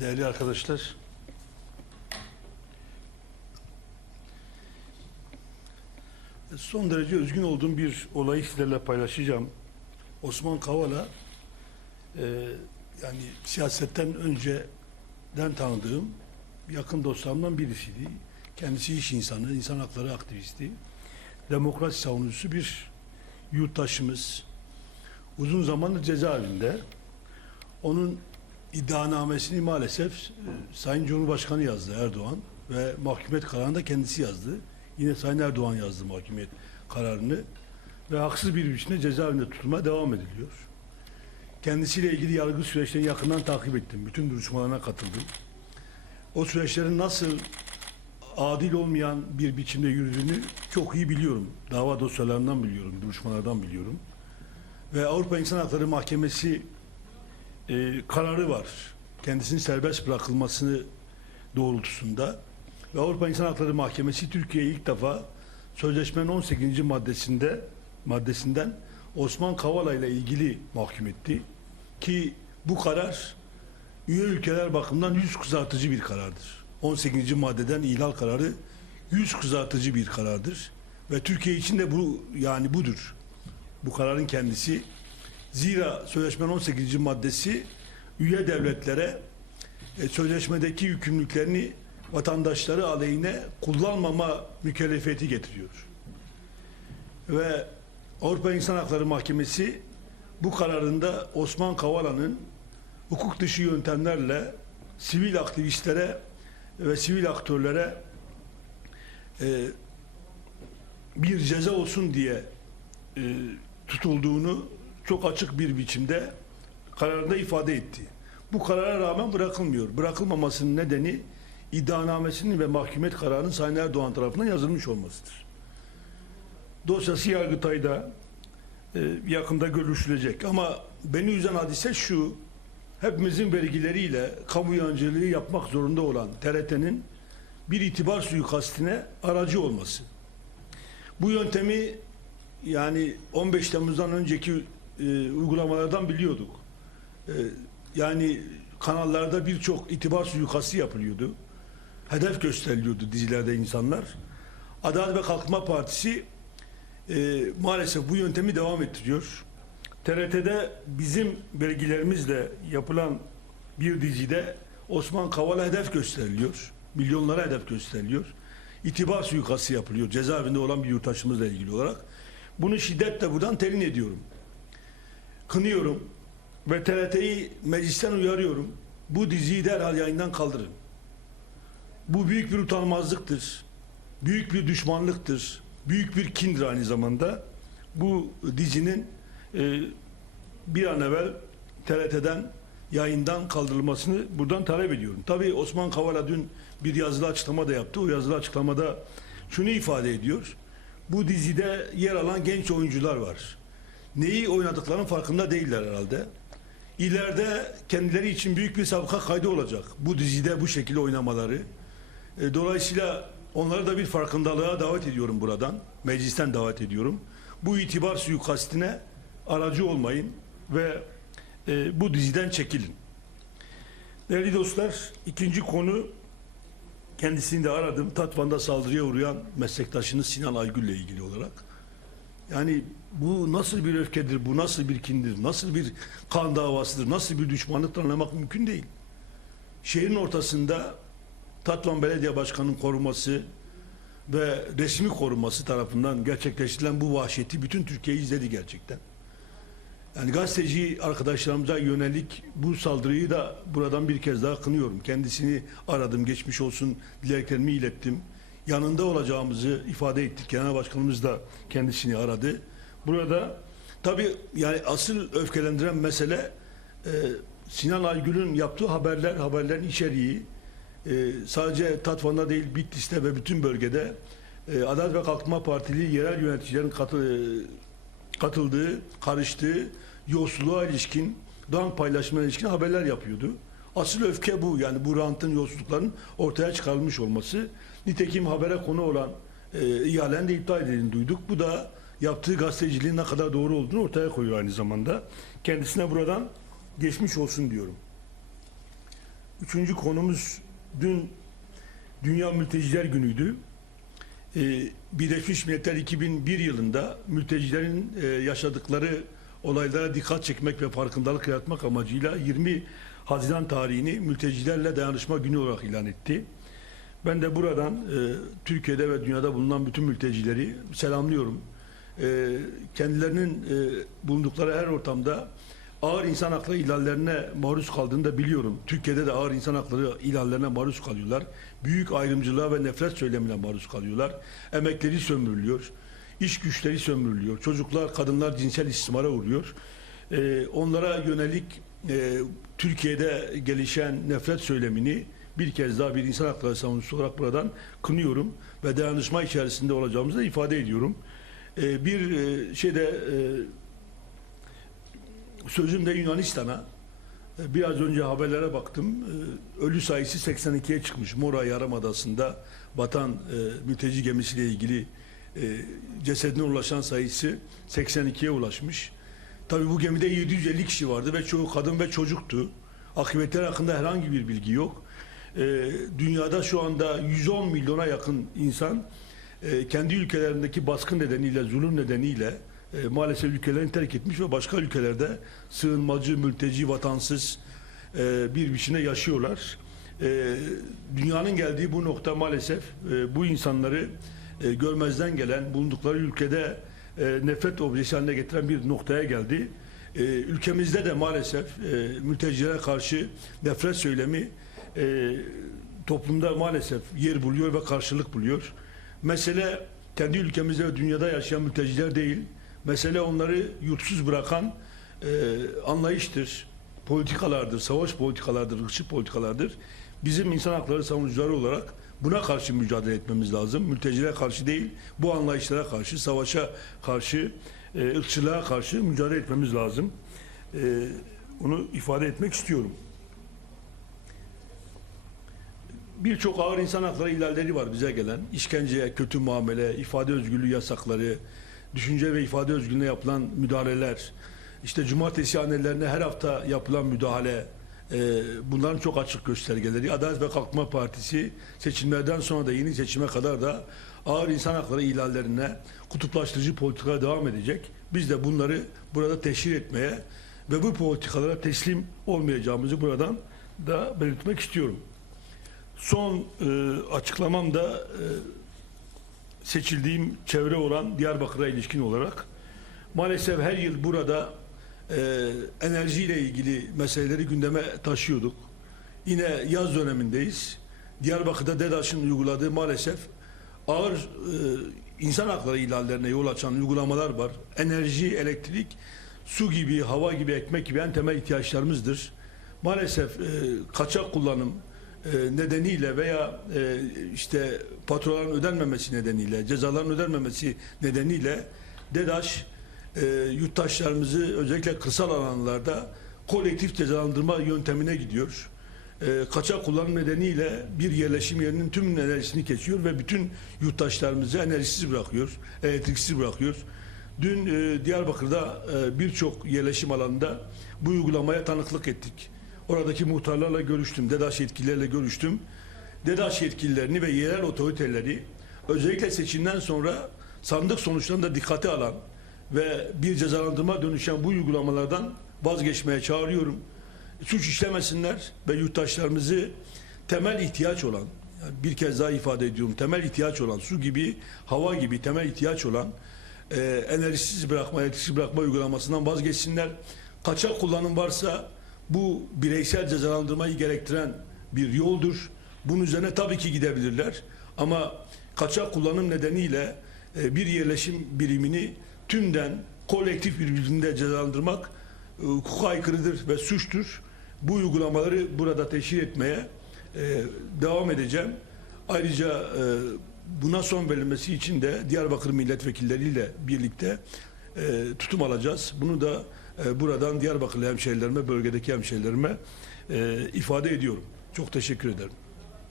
Değerli arkadaşlar, son derece üzgün olduğum bir olayı sizlerle paylaşacağım. Osman Kavala, e, yani siyasetten önceden tanıdığım yakın dostlarımdan birisiydi. Kendisi iş insanı, insan hakları aktivisti, demokrasi savunucusu bir yurttaşımız. Uzun zamandır cezaevinde. Onun iddianamesini maalesef e, Sayın Cumhurbaşkanı yazdı Erdoğan ve mahkumiyet kararını da kendisi yazdı. Yine Sayın Erdoğan yazdı mahkumiyet kararını ve haksız bir biçimde cezaevinde tutulmaya devam ediliyor. Kendisiyle ilgili yargı süreçlerini yakından takip ettim. Bütün duruşmalarına katıldım. O süreçlerin nasıl adil olmayan bir biçimde yürüdüğünü çok iyi biliyorum. Dava dosyalarından biliyorum, duruşmalardan biliyorum. Ve Avrupa İnsan Hakları Mahkemesi e, kararı var. Kendisinin serbest bırakılmasını doğrultusunda. Ve Avrupa İnsan Hakları Mahkemesi Türkiye'yi ilk defa sözleşmenin 18. maddesinde maddesinden Osman Kavala ile ilgili mahkum etti. Ki bu karar üye ülkeler bakımından yüz kızartıcı bir karardır. 18. maddeden ihlal kararı yüz kızartıcı bir karardır. Ve Türkiye için de bu yani budur. Bu kararın kendisi Zira sözleşmenin 18. maddesi üye devletlere e, sözleşmedeki yükümlülüklerini vatandaşları aleyhine kullanmama mükellefiyeti getiriyor. Ve Avrupa İnsan Hakları Mahkemesi bu kararında Osman Kavala'nın hukuk dışı yöntemlerle sivil aktivistlere ve sivil aktörlere e, bir ceza olsun diye e, tutulduğunu çok açık bir biçimde kararında ifade etti. Bu karara rağmen bırakılmıyor. Bırakılmamasının nedeni iddianamesinin ve mahkumiyet kararının Sayın Erdoğan tarafından yazılmış olmasıdır. Dosyası Yargıtay'da e, yakında görüşülecek. Ama beni üzen hadise şu, hepimizin vergileriyle kamu yancılığı yapmak zorunda olan TRT'nin bir itibar suikastine aracı olması. Bu yöntemi yani 15 Temmuz'dan önceki e, uygulamalardan biliyorduk. E, yani kanallarda birçok itibar suikastı yapılıyordu. Hedef gösteriliyordu dizilerde insanlar. Adalet ve Kalkınma Partisi e, maalesef bu yöntemi devam ettiriyor. TRT'de bizim vergilerimizle yapılan bir dizide Osman Kavala hedef gösteriliyor. Milyonlara hedef gösteriliyor. İtibar suikastı yapılıyor cezaevinde olan bir yurttaşımızla ilgili olarak. Bunu şiddetle buradan telin ediyorum kınıyorum ve TRT'yi meclisten uyarıyorum. Bu diziyi derhal yayından kaldırın. Bu büyük bir utanmazlıktır. Büyük bir düşmanlıktır. Büyük bir kindir aynı zamanda. Bu dizinin e, bir an evvel TRT'den yayından kaldırılmasını buradan talep ediyorum. Tabii Osman Kavala dün bir yazılı açıklama da yaptı. O yazılı açıklamada şunu ifade ediyor. Bu dizide yer alan genç oyuncular var neyi oynadıklarının farkında değiller herhalde. İleride kendileri için büyük bir sabıka kaydı olacak. Bu dizide bu şekilde oynamaları. E, dolayısıyla onları da bir farkındalığa davet ediyorum buradan. Meclisten davet ediyorum. Bu itibar suikastine aracı olmayın ve e, bu diziden çekilin. Değerli dostlar, ikinci konu kendisini de aradım. Tatvan'da saldırıya uğrayan meslektaşınız Sinan Aygül ile ilgili olarak. Yani bu nasıl bir öfkedir, bu nasıl bir kindir, nasıl bir kan davasıdır, nasıl bir düşmanlıktır anlamak mümkün değil. Şehrin ortasında Tatvan Belediye Başkanı'nın koruması ve resmi koruması tarafından gerçekleştirilen bu vahşeti bütün Türkiye izledi gerçekten. Yani gazeteci arkadaşlarımıza yönelik bu saldırıyı da buradan bir kez daha kınıyorum. Kendisini aradım, geçmiş olsun dileklerimi ilettim. Yanında olacağımızı ifade ettik. Genel Başkanımız da kendisini aradı. Burada tabii yani asıl öfkelendiren mesele e, Sinan Aygül'ün yaptığı haberler, haberlerin içeriği e, sadece Tatvan'da değil Bitlis'te ve bütün bölgede e, Adalet ve Kalkınma Partili yerel yöneticilerin katı, e, katıldığı, karıştığı yolsuzluğa ilişkin, rank paylaşmaya ilişkin haberler yapıyordu. Asıl öfke bu. Yani bu rantın, yolsuzlukların ortaya çıkarılmış olması. Nitekim habere konu olan e, ihalen de iptal edildiğini duyduk. Bu da yaptığı gazeteciliğin ne kadar doğru olduğunu ortaya koyuyor aynı zamanda. Kendisine buradan geçmiş olsun diyorum. Üçüncü konumuz dün Dünya Mülteciler Günü'ydü. Ee, Birleşmiş Milletler 2001 yılında mültecilerin e, yaşadıkları olaylara dikkat çekmek ve farkındalık yaratmak amacıyla 20 Haziran tarihini mültecilerle dayanışma günü olarak ilan etti. Ben de buradan e, Türkiye'de ve dünyada bulunan bütün mültecileri selamlıyorum. E, kendilerinin e, bulundukları her ortamda ağır insan hakları ihlallerine maruz kaldığını da biliyorum. Türkiye'de de ağır insan hakları ihlallerine maruz kalıyorlar. Büyük ayrımcılığa ve nefret söylemine maruz kalıyorlar. Emekleri sömürülüyor. iş güçleri sömürülüyor. Çocuklar, kadınlar cinsel istismara uğruyor. E, onlara yönelik e, Türkiye'de gelişen nefret söylemini bir kez daha bir insan hakları savunucusu olarak buradan kınıyorum ve dayanışma içerisinde olacağımızı da ifade ediyorum. E, bir e, şeyde e, sözüm de Yunanistan'a. E, Biraz önce haberlere baktım. E, Ölü sayısı 82'ye çıkmış. Mora Yarımadası'nda batan e, mülteci gemisiyle ilgili e, cesedine ulaşan sayısı 82'ye ulaşmış. Tabii bu gemide 750 kişi vardı ve çoğu kadın ve çocuktu. Akıbetler hakkında herhangi bir bilgi yok. E, Dünyada şu anda 110 milyona yakın insan e, kendi ülkelerindeki baskın nedeniyle, zulüm nedeniyle e, maalesef ülkelerini terk etmiş ve başka ülkelerde sığınmacı, mülteci, vatansız e, bir biçimde yaşıyorlar. E, dünyanın geldiği bu nokta maalesef e, bu insanları e, görmezden gelen, bulundukları ülkede e, nefret objesi haline getiren bir noktaya geldi. E, ülkemizde de maalesef e, mültecilere karşı nefret söylemi e, toplumda maalesef yer buluyor ve karşılık buluyor. Mesele kendi ülkemizde ve dünyada yaşayan mülteciler değil, mesele onları yurtsuz bırakan e, anlayıştır, politikalardır, savaş politikalardır, ırkçı politikalardır. Bizim insan hakları savunucuları olarak buna karşı mücadele etmemiz lazım. Mültecilere karşı değil, bu anlayışlara karşı, savaşa karşı, e, ırkçılığa karşı mücadele etmemiz lazım. E, onu ifade etmek istiyorum. Birçok ağır insan hakları ihlalleri var bize gelen. İşkence, kötü muamele, ifade özgürlüğü yasakları, düşünce ve ifade özgürlüğüne yapılan müdahaleler, işte cumartesi hanelerine her hafta yapılan müdahale, e, bunların çok açık göstergeleri. Adalet ve Kalkınma Partisi seçimlerden sonra da yeni seçime kadar da ağır insan hakları ihlallerine, kutuplaştırıcı politikalara devam edecek. Biz de bunları burada teşhir etmeye ve bu politikalara teslim olmayacağımızı buradan da belirtmek istiyorum. Son e, açıklamam da e, seçildiğim çevre olan Diyarbakır'a ilişkin olarak maalesef her yıl burada e, enerjiyle ilgili meseleleri gündeme taşıyorduk. Yine yaz dönemindeyiz. Diyarbakır'da DEDAŞ'ın uyguladığı maalesef ağır e, insan hakları ihlallerine yol açan uygulamalar var. Enerji, elektrik, su gibi, hava gibi, ekmek gibi en temel ihtiyaçlarımızdır. Maalesef e, kaçak kullanım, e, nedeniyle veya e, işte faturaların ödenmemesi nedeniyle, cezaların ödenmemesi nedeniyle DEDAŞ e, yurttaşlarımızı özellikle kırsal alanlarda kolektif cezalandırma yöntemine gidiyor. E, kaçak kullanım nedeniyle bir yerleşim yerinin tüm enerjisini kesiyor ve bütün yurttaşlarımızı enerjisiz bırakıyor, elektriksiz bırakıyor. Dün e, Diyarbakır'da e, birçok yerleşim alanında bu uygulamaya tanıklık ettik. Oradaki muhtarlarla görüştüm, DEDAŞ yetkililerle görüştüm. DEDAŞ yetkililerini ve yerel otoriteleri özellikle seçimden sonra sandık sonuçlarını da dikkate alan ve bir cezalandırma dönüşen bu uygulamalardan vazgeçmeye çağırıyorum. Suç işlemesinler ve yurttaşlarımızı temel ihtiyaç olan, bir kez daha ifade ediyorum, temel ihtiyaç olan, su gibi, hava gibi temel ihtiyaç olan e, enerjisiz bırakma, elektriksiz bırakma uygulamasından vazgeçsinler. Kaçak kullanım varsa bu bireysel cezalandırmayı gerektiren bir yoldur. Bunun üzerine tabii ki gidebilirler. Ama kaçak kullanım nedeniyle e, bir yerleşim birimini tümden kolektif bir biçimde cezalandırmak e, hukuka aykırıdır ve suçtur. Bu uygulamaları burada teşhir etmeye e, devam edeceğim. Ayrıca e, buna son verilmesi için de Diyarbakır milletvekilleriyle birlikte e, tutum alacağız. Bunu da e, buradan Diyarbakırlı hemşehrilerime, bölgedeki hemşehrilerime e, ifade ediyorum. Çok teşekkür ederim.